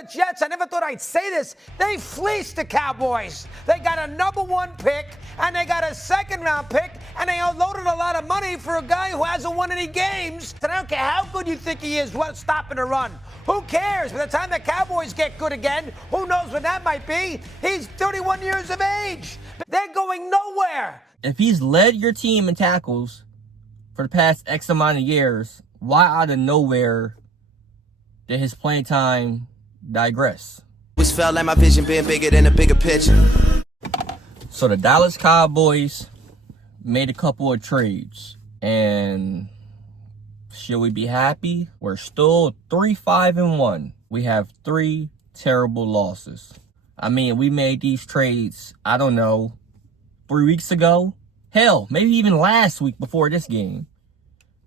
the Jets, I never thought I'd say this, they fleeced the Cowboys. They got a #1 pick, and they got a second-round pick, and they unloaded a lot of money for a guy who hasn't won any games. And I don't care how good you think he is stopping the run. Who cares? By the time the Cowboys get good again, who knows when that might be? He's 31 years of age. They're going nowhere. If he's led your team in tackles for the past X amount of years, why out of nowhere did his playing time digress? Always felt like my vision being bigger than a bigger picture. So the Dallas Cowboys made a couple of trades, and should we be happy? We're still 3-5-1. We have 3 terrible losses. I mean, we made these trades, I don't know, 3 weeks ago. Hell, maybe even last week before this game.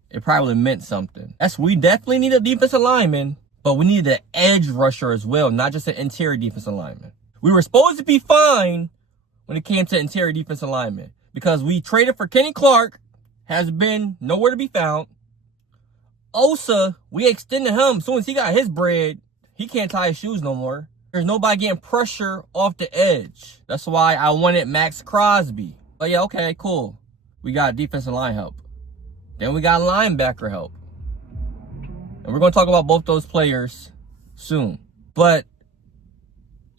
It probably meant something. We definitely need a defensive lineman, but we need an edge rusher as well, not just an interior defensive lineman. We were supposed to be fine when it came to interior defensive linemen because we traded for Kenny Clark, has been nowhere to be found. Osa, we extended him. As soon as he got his bread, he can't tie his shoes no more. There's nobody getting pressure off the edge. That's why I wanted Max Crosby. But yeah, okay, cool. We got defensive line help. Then we got linebacker help. And we're going to talk about both those players soon. But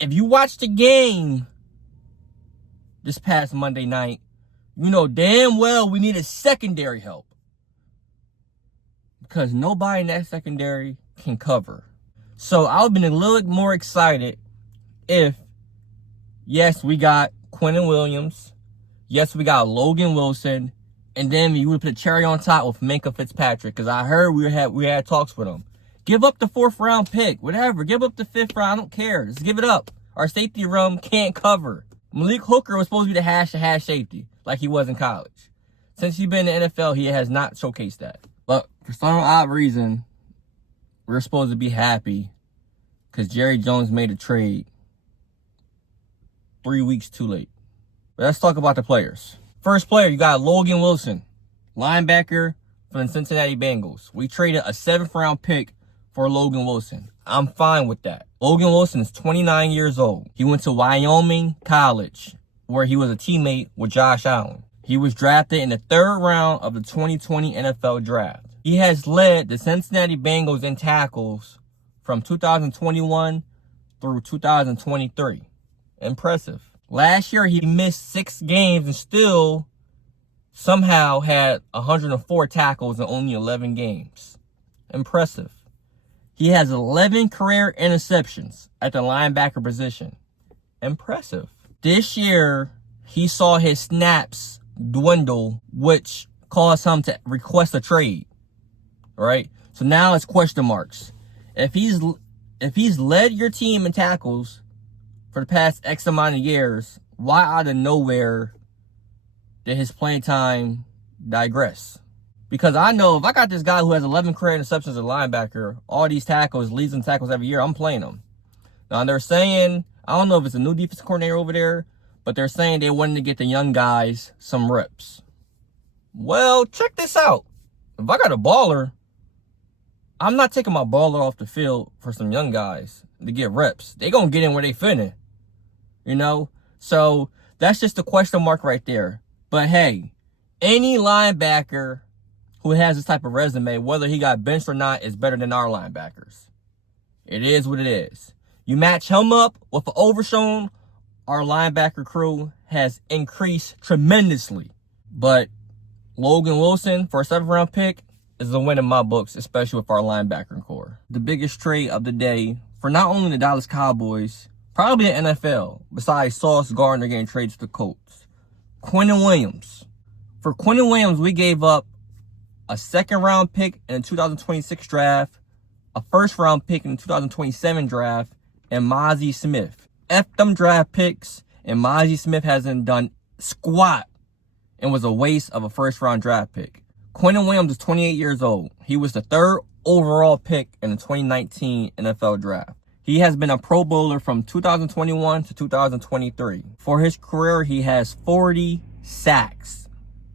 if you watch the game this past Monday night, you know damn well we needed secondary help. Because nobody in that secondary can cover. So I would have been a little more excited if, yes, we got Quinnen Williams. Yes, we got Logan Wilson. And then you would put a cherry on top with Micah Fitzpatrick. Because I heard we had talks with him. Give up the 4th round pick. Whatever. Give up the 5th round. I don't care. Just give it up. Our safety room can't cover. Malik Hooker was supposed to be the hash safety. Like he was in college. Since he's been in the NFL, he has not showcased that. But for some odd reason, we're supposed to be happy because Jerry Jones made a trade 3 weeks too late. But let's talk about the players. First player, you got Logan Wilson, linebacker from the Cincinnati Bengals. We traded a 7th round pick for Logan Wilson. I'm fine with that. Logan Wilson is 29 years old. He went to Wyoming College, where he was a teammate with Josh Allen. He was drafted in the 3rd round of the 2020 NFL Draft. He has led the Cincinnati Bengals in tackles from 2021 through 2023. Impressive. Last year, he missed 6 games and still somehow had 104 tackles in only 11 games. Impressive. He has 11 career interceptions at the linebacker position. Impressive. This year, he saw his snaps dwindle, which caused him to request a trade. Right? So now it's question marks. If he's led your team in tackles for the past X amount of years, why out of nowhere did his playing time digress? Because I know if I got this guy who has 11 career interceptions as a linebacker, all these tackles, leads in tackles every year, I'm playing him. Now they're saying, I don't know if it's a new defensive coordinator over there, but they're saying they wanted to get the young guys some reps. Well, check this out. If I got a baller, I'm not taking my baller off the field for some young guys to get reps. They gonna get in where they fit in. You know? So that's just a question mark right there. But hey, any linebacker who has this type of resume, whether he got benched or not, is better than our linebackers. It is what it is. You match him up with an Overshown, our linebacker crew has increased tremendously. But Logan Wilson, for a 7th round pick, is a win in my books, especially with our linebacker core. The biggest trade of the day for not only the Dallas Cowboys, probably the NFL, besides Sauce Gardner getting traded to the Colts. Quinnen Williams. For Quinnen Williams, we gave up a 2nd round pick in the 2026 draft, a 1st round pick in the 2027 draft, and Mozzie Smith. F them draft picks, and Mozzie Smith hasn't done squat and was a waste of a 1st round draft pick. Quinnen Williams is 28 years old. He was the 3rd overall pick in the 2019 NFL draft. He has been a Pro Bowler from 2021 to 2023. For his career, he has 40 sacks.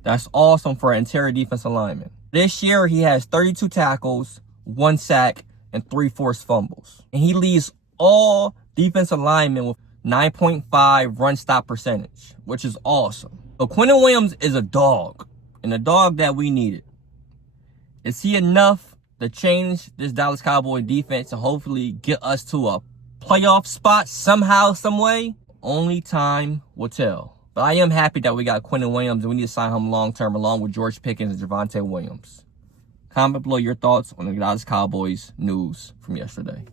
That's awesome for an interior defensive lineman. This year, he has 32 tackles, 1 sack, and 3 forced fumbles. And he leads all defensive linemen with 9.5 run stop percentage, which is awesome. So Quinnen Williams is a dog, and a dog that we needed. Is he enough to change this Dallas Cowboy defense and hopefully get us to a playoff spot somehow, some way? Only time will tell. But I am happy that we got Quinnen Williams, and we need to sign him long-term along with George Pickens and Javonte Williams. Comment below your thoughts on the Dallas Cowboys news from yesterday.